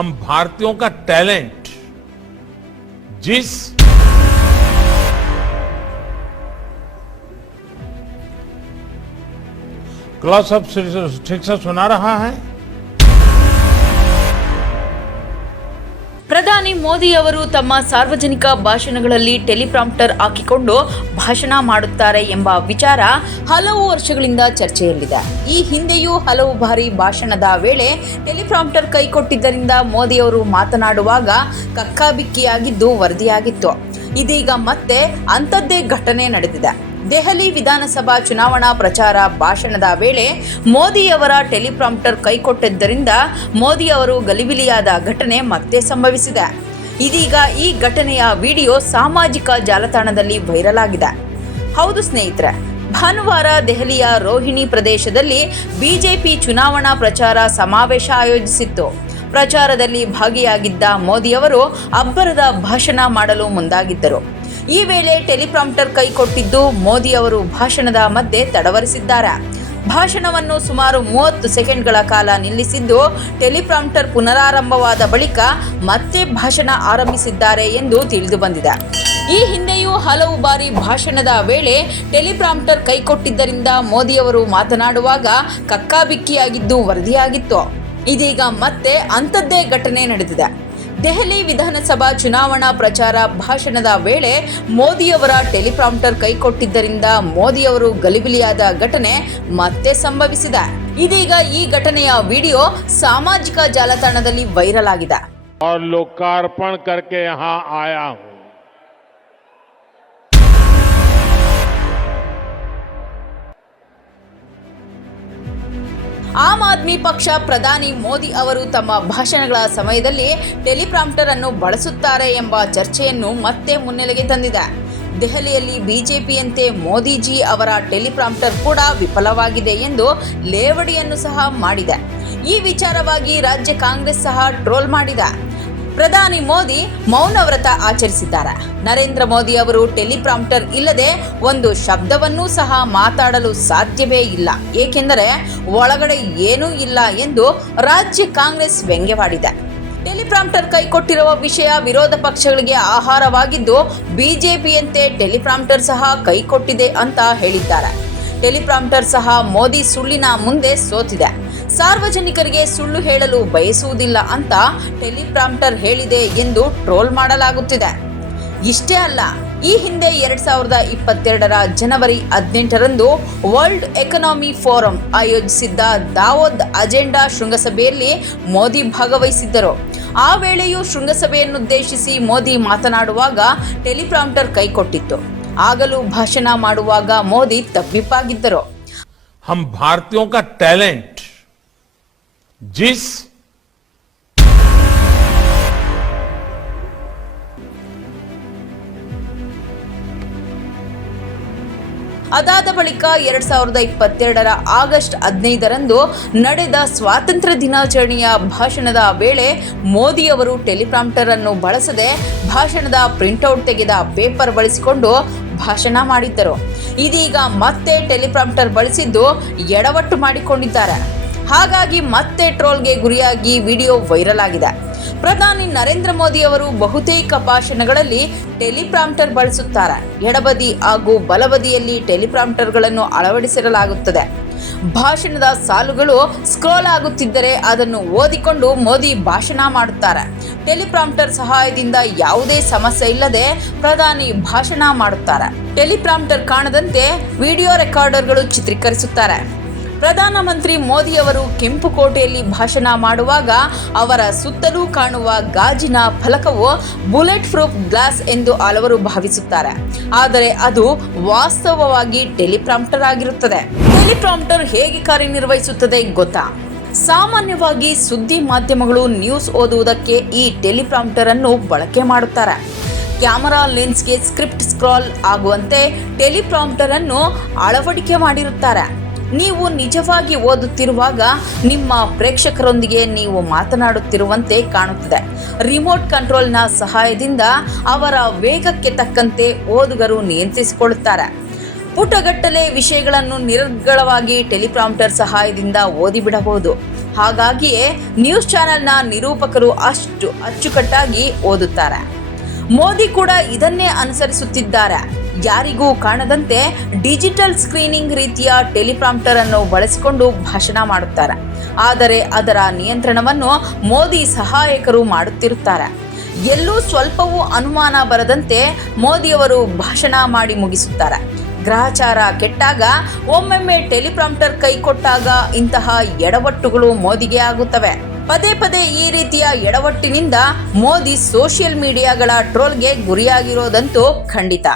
हम भारतीयों का टैलेंट जिस क्लास ऑफ़ ठीक से सुना रहा है? ಪ್ರಧಾನಿ ಮೋದಿ ಅವರು ತಮ್ಮ ಸಾರ್ವಜನಿಕ ಭಾಷಣಗಳಲ್ಲಿ ಟೆಲಿಪ್ರಾಂಪ್ಟರ್ ಹಾಕಿಕೊಂಡು ಭಾಷಣ ಮಾಡುತ್ತಾರೆ ಎಂಬ ವಿಚಾರ ಹಲವು ವರ್ಷಗಳಿಂದ ಚರ್ಚೆಯಲ್ಲಿದೆ. ಈ ಹಿಂದೆಯೂ ಹಲವು ಬಾರಿ ಭಾಷಣದ ವೇಳೆ ಟೆಲಿಪ್ರಾಂಪ್ಟರ್ ಕೈಕೊಟ್ಟಿದ್ದರಿಂದ ಮೋದಿ ಅವರು ಮಾತನಾಡುವಾಗ ಕಕ್ಕಾಬಿಕ್ಕಿಯಾಗಿದ್ದು ವರದಿಯಾಗಿತ್ತು. ಇದೀಗ ಮತ್ತೆ ಅಂಥದ್ದೇ ಘಟನೆ ನಡೆದಿದೆ. ದೆಹಲಿ ವಿಧಾನಸಭಾ ಚುನಾವಣಾ ಪ್ರಚಾರ ಭಾಷಣದ ವೇಳೆ ಮೋದಿಯವರ ಟೆಲಿಪ್ರಾಂಪ್ಟರ್ ಕೈಕೊಟ್ಟಿದ್ದರಿಂದ ಮೋದಿ ಅವರು ಗಲಿಬಿಲಿಯಾದ ಘಟನೆ ಮತ್ತೆ ಸಂಭವಿಸಿದೆ. ಇದೀಗ ಈ ಘಟನೆಯ ವಿಡಿಯೋ ಸಾಮಾಜಿಕ ಜಾಲತಾಣದಲ್ಲಿ ವೈರಲ್ ಆಗಿದೆ. ಹೌದು ಸ್ನೇಹಿತರೆ, ಭಾನುವಾರ ದೆಹಲಿಯ ರೋಹಿಣಿ ಪ್ರದೇಶದಲ್ಲಿ ಬಿಜೆಪಿ ಚುನಾವಣಾ ಪ್ರಚಾರ ಸಮಾವೇಶ ಆಯೋಜಿಸಿತ್ತು. ಪ್ರಚಾರದಲ್ಲಿ ಭಾಗಿಯಾಗಿದ್ದ ಮೋದಿಯವರು ಅಬ್ಬರದ ಭಾಷಣ ಮಾಡಲು ಮುಂದಾಗಿದ್ದರು. ಈ ವೇಳೆ ಟೆಲಿಪ್ರಾಂಪ್ಟರ್ ಕೈಕೊಟ್ಟಿದ್ದು ಮೋದಿ ಅವರು ಭಾಷಣದ ಮಧ್ಯೆ ತಡವರಿಸಿದ್ದಾರೆ. ಭಾಷಣವನ್ನು ಸುಮಾರು ಮೂವತ್ತು ಸೆಕೆಂಡ್ಗಳ ಕಾಲ ನಿಲ್ಲಿಸಿದ್ದು ಟೆಲಿಪ್ರಾಂಪ್ಟರ್ ಪುನರಾರಂಭವಾದ ಬಳಿಕ ಮತ್ತೆ ಭಾಷಣ ಆರಂಭಿಸಿದ್ದಾರೆ ಎಂದು ತಿಳಿದು ಬಂದಿದೆ. ಈ ಹಿಂದೆಯೂ ಹಲವು ಬಾರಿ ಭಾಷಣದ ವೇಳೆ ಟೆಲಿಪ್ರಾಂಪ್ಟರ್ ಕೈಕೊಟ್ಟಿದ್ದರಿಂದ ಮೋದಿಯವರು ಮಾತನಾಡುವಾಗ ಕಕ್ಕಾಬಿಕ್ಕಿಯಾಗಿದ್ದು ವರದಿಯಾಗಿತ್ತು. ಇದೀಗ ಮತ್ತೆ ಅಂಥದ್ದೇ ಘಟನೆ ನಡೆದಿದೆ. ದೆಹಲಿ ವಿಧಾನಸಭಾ ಚುನಾವಣಾ ಪ್ರಚಾರ ಭಾಷಣದ ವೇಳೆ ಮೋದಿಯವರ ಟೆಲಿಪ್ರಾಂಪ್ಟರ್ ಕೈಕೊಟ್ಟಿದ್ದರಿಂದ ಮೋದಿಯವರು ಗಲಿಬಿಲಿಯಾದ ಘಟನೆ ಮತ್ತೆ ಸಂಭವಿಸಿದೆ. ಇದೀಗ ಈ ಘಟನೆಯ ವಿಡಿಯೋ ಸಾಮಾಜಿಕ ಜಾಲತಾಣದಲ್ಲಿ ವೈರಲ್ ಆಗಿದೆ. ಆಮ್ ಆದ್ಮಿ ಪಕ್ಷ ಪ್ರಧಾನಿ ಮೋದಿ ಅವರು ತಮ್ಮ ಭಾಷಣಗಳ ಸಮಯದಲ್ಲಿ ಟೆಲಿಪ್ರಾಂಪ್ಟರ್ ಅನ್ನು ಬಳಸುತ್ತಾರೆ ಎಂಬ ಚರ್ಚೆಯನ್ನು ಮತ್ತೆ ಮುನ್ನೆಲೆಗೆ ತಂದಿದೆ. ದೆಹಲಿಯಲ್ಲಿ ಬಿಜೆಪಿಯಂತೆ ಮೋದಿಜಿ ಅವರ ಟೆಲಿಪ್ರಾಂಪ್ಟರ್ ಕೂಡ ವಿಫಲವಾಗಿದೆ ಎಂದು ಲೇವಡಿಯನ್ನು ಸಹ ಮಾಡಿದೆ. ಈ ವಿಚಾರವಾಗಿ ರಾಜ್ಯ ಕಾಂಗ್ರೆಸ್ ಸಹ ಟ್ರೋಲ್ ಮಾಡಿದೆ. ಪ್ರಧಾನಿ ಮೋದಿ ಮೌನ ವ್ರತ ಆಚರಿಸಿದ್ದಾರೆ. ನರೇಂದ್ರ ಮೋದಿ ಅವರು ಟೆಲಿಪ್ರಾಂಪ್ಟರ್ ಇಲ್ಲದೆ ಒಂದು ಶಬ್ದವನ್ನೂ ಸಹ ಮಾತಾಡಲು ಸಾಧ್ಯವೇ ಇಲ್ಲ. ಏಕೆಂದರೆ ಒಳಗಡೆ ಏನೂ ಇಲ್ಲ ಎಂದು ರಾಜ್ಯ ಕಾಂಗ್ರೆಸ್ ವ್ಯಂಗ್ಯವಾಡಿದೆ. ಟೆಲಿಪ್ರಾಂಪ್ಟರ್ ಕೈಕೊಟ್ಟಿರುವ ವಿಷಯ ವಿರೋಧ ಪಕ್ಷಗಳಿಗೆ ಆಹಾರವಾಗಿದ್ದು, ಬಿಜೆಪಿಯಂತೆ ಟೆಲಿಪ್ರಾಂಪ್ಟರ್ ಸಹ ಕೈಕೊಟ್ಟಿದೆ ಅಂತ ಹೇಳಿದ್ದಾರೆ. ಟೆಲಿಪ್ರಾಂಪ್ಟರ್ ಸಹ ಮೋದಿ ಸುಳ್ಳಿನ ಮುಂದೆ ಸೋತಿದೆ. ಸಾರ್ವಜನಿಕರಿಗೆ ಸುಳ್ಳು ಹೇಳಲು ಬಯಸುವುದಿಲ್ಲ ಅಂತ ಟೆಲಿಪ್ರಾಂಪ್ಟರ್ ಹೇಳಿದೆ ಎಂದು ಟ್ರೋಲ್ ಮಾಡಲಾಗುತ್ತಿದೆ. ಇಷ್ಟೇ ಅಲ್ಲ, ಈ ಹಿಂದೆ ಎರಡ್ ಸಾವಿರದ ಇಪ್ಪತ್ತೆರಡರ ಜನವರಿ ಹದಿನೆಂಟರಂದು ವರ್ಲ್ಡ್ ಎಕನಾಮಿ ಫೋರಂ ಆಯೋಜಿಸಿದ್ದ ದಾವೋದ್ ಅಜೆಂಡಾ ಶೃಂಗಸಭೆಯಲ್ಲಿ ಮೋದಿ ಭಾಗವಹಿಸಿದ್ದರು. ಆ ವೇಳೆಯೂ ಶೃಂಗಸಭೆಯನ್ನುದ್ದೇಶಿಸಿ ಮೋದಿ ಮಾತನಾಡುವಾಗ ಟೆಲಿಪ್ರಾಂಪ್ಟರ್ ಕೈಕೊಟ್ಟಿತ್ತು. ಆಗಲೂ ಭಾಷಣ ಮಾಡುವಾಗ ಮೋದಿ ತಬ್ಬಿಪ್ಪಾಗಿದ್ದರು ಹಮ್ ಭಾರತೀಯ ಟ್ಯಾಲೆಂಟ್ जिस ಅದಾದ ಬಳಿಕ ಎರಡ್ ಸಾವಿರದ ಇಪ್ಪತ್ತೆರಡರ ಆಗಸ್ಟ್ ಹದಿನೈದರಂದು ನಡೆದ ಸ್ವಾತಂತ್ರ್ಯ ದಿನಾಚರಣೆಯ ಭಾಷಣದ ವೇಳೆ ಮೋದಿ ಅವರು ಟೆಲಿಪ್ರಾಂಪ್ಟರ್ ಅನ್ನು ಬಳಸದೆ ಭಾಷಣದ ಪ್ರಿಂಟ್ಔಟ್ ತೆಗೆದ ಪೇಪರ್ ಬಳಸಿಕೊಂಡು ಭಾಷಣ ಮಾಡಿದ್ದರು. ಇದೀಗ ಮತ್ತೆ ಟೆಲಿಪ್ರಾಂಪ್ಟರ್ ಬಳಸಿದ್ದು ಎಡವಟ್ಟು ಮಾಡಿಕೊಂಡಿದ್ದಾರೆ. ಹಾಗಾಗಿ ಮತ್ತೆ ಟ್ರೋಲ್ಗೆ ಗುರಿಯಾಗಿ ವಿಡಿಯೋ ವೈರಲ್ ಆಗಿದೆ. ಪ್ರಧಾನಿ ನರೇಂದ್ರ ಮೋದಿ ಅವರು ಬಹುತೇಕ ಭಾಷಣಗಳಲ್ಲಿ ಟೆಲಿಪ್ರಾಂಪ್ಟರ್ ಬಳಸುತ್ತಾರೆ. ಎಡಬದಿ ಹಾಗೂ ಬಲಬದಿಯಲ್ಲಿ ಟೆಲಿಪ್ರಾಂಪ್ಟರ್ಗಳನ್ನು ಅಳವಡಿಸಿರಲಾಗುತ್ತದೆ. ಭಾಷಣದ ಸಾಲುಗಳು ಸ್ಕ್ರೋಲ್ ಆಗುತ್ತಿದ್ದರೆ ಅದನ್ನು ಓದಿಕೊಂಡು ಮೋದಿ ಭಾಷಣ ಮಾಡುತ್ತಾರೆ. ಟೆಲಿಪ್ರಾಂಪ್ಟರ್ ಸಹಾಯದಿಂದ ಯಾವುದೇ ಸಮಸ್ಯೆ ಇಲ್ಲದೆ ಪ್ರಧಾನಿ ಭಾಷಣ ಮಾಡುತ್ತಾರೆ. ಟೆಲಿಪ್ರಾಂಪ್ಟರ್ ಕಾಣದಂತೆ ವಿಡಿಯೋ ರೆಕಾರ್ಡರ್ಗಳು ಚಿತ್ರೀಕರಿಸುತ್ತಾರೆ. ಪ್ರಧಾನಮಂತ್ರಿ ಮೋದಿಯವರು ಕೆಂಪುಕೋಟೆಯಲ್ಲಿ ಭಾಷಣ ಮಾಡುವಾಗ ಅವರ ಸುತ್ತಲೂ ಕಾಣುವ ಗಾಜಿನ ಫಲಕವು ಬುಲೆಟ್ ಪ್ರೂಫ್ ಗ್ಲಾಸ್ ಎಂದು ಹಲವರು ಭಾವಿಸುತ್ತಾರೆ. ಆದರೆ ಅದು ವಾಸ್ತವವಾಗಿ ಟೆಲಿಪ್ರಾಂಪ್ಟರ್ ಆಗಿರುತ್ತದೆ. ಟೆಲಿಪ್ರಾಂಪ್ಟರ್ ಹೇಗೆ ಕಾರ್ಯನಿರ್ವಹಿಸುತ್ತದೆ ಗೊತ್ತಾ? ಸಾಮಾನ್ಯವಾಗಿ ಸುದ್ದಿ ಮಾಧ್ಯಮಗಳು ನ್ಯೂಸ್ ಓದುವುದಕ್ಕೆ ಈ ಟೆಲಿಪ್ರಾಂಪ್ಟರ್ ಅನ್ನು ಬಳಕೆ ಮಾಡುತ್ತಾರೆ. ಕ್ಯಾಮರಾ ಲೆನ್ಸ್ಗೆ ಸ್ಕ್ರಿಪ್ಟ್ ಸ್ಕ್ರಾಲ್ ಆಗುವಂತೆ ಟೆಲಿಪ್ರಾಂಪ್ಟರ್ ಅನ್ನು ಅಳವಡಿಕೆ ಮಾಡಿರುತ್ತಾರೆ. ನೀವು ನಿಜವಾಗಿ ಓದುತ್ತಿರುವಾಗ ನಿಮ್ಮ ಪ್ರೇಕ್ಷಕರೊಂದಿಗೆ ನೀವು ಮಾತನಾಡುತ್ತಿರುವಂತೆ ಕಾಣುತ್ತದೆ. ರಿಮೋಟ್ ಕಂಟ್ರೋಲ್ನ ಸಹಾಯದಿಂದ ಅವರ ವೇಗಕ್ಕೆ ತಕ್ಕಂತೆ ಓದುಗರು ನಿಯಂತ್ರಿಸಿಕೊಳ್ಳುತ್ತಾರೆ. ಪುಟಗಟ್ಟಲೆ ವಿಷಯಗಳನ್ನು ನಿರ್ಗಳವಾಗಿ ಟೆಲಿಪ್ರಾಂಪ್ಟರ್ ಸಹಾಯದಿಂದ ಓದಿಬಿಡಬಹುದು. ಹಾಗಾಗಿಯೇ ನ್ಯೂಸ್ ಚಾನೆಲ್ನ ನಿರೂಪಕರು ಅಷ್ಟು ಅಚ್ಚುಕಟ್ಟಾಗಿ ಓದುತ್ತಾರೆ. ಮೋದಿ ಕೂಡ ಇದನ್ನೇ ಅನುಸರಿಸುತ್ತಿದ್ದಾರೆ. ಯಾರಿಗೂ ಕಾಣದಂತೆ ಡಿಜಿಟಲ್ ಸ್ಕ್ರೀನಿಂಗ್ ರೀತಿಯ ಟೆಲಿಪ್ರಾಂಪ್ಟರ್ ಅನ್ನು ಬಳಸಿಕೊಂಡು ಭಾಷಣ ಮಾಡುತ್ತಾರೆ. ಆದರೆ ಅದರ ನಿಯಂತ್ರಣವನ್ನು ಮೋದಿ ಸಹಾಯಕರು ಮಾಡುತ್ತಿರುತ್ತಾರೆ. ಎಲ್ಲೂ ಸ್ವಲ್ಪವೂ ಅನುಮಾನ ಬರದಂತೆ ಮೋದಿಯವರು ಭಾಷಣ ಮಾಡಿ ಮುಗಿಸುತ್ತಾರೆ. ಗ್ರಹಚಾರ ಕೆಟ್ಟಾಗ ಒಮ್ಮೊಮ್ಮೆ ಟೆಲಿಪ್ರಾಂಪ್ಟರ್ ಕೈ ಕೊಟ್ಟಾಗ ಇಂತಹ ಎಡವಟ್ಟುಗಳು ಮೋದಿಗೆ ಆಗುತ್ತವೆ. ಪದೇ ಪದೇ ಈ ರೀತಿಯ ಎಡವಟ್ಟಿನಿಂದ ಮೋದಿ ಸೋಷಿಯಲ್ ಮೀಡಿಯಾಗಳ ಟ್ರೋಲ್ಗೆ ಗುರಿಯಾಗಿರೋದಂತೂ ಖಂಡಿತ.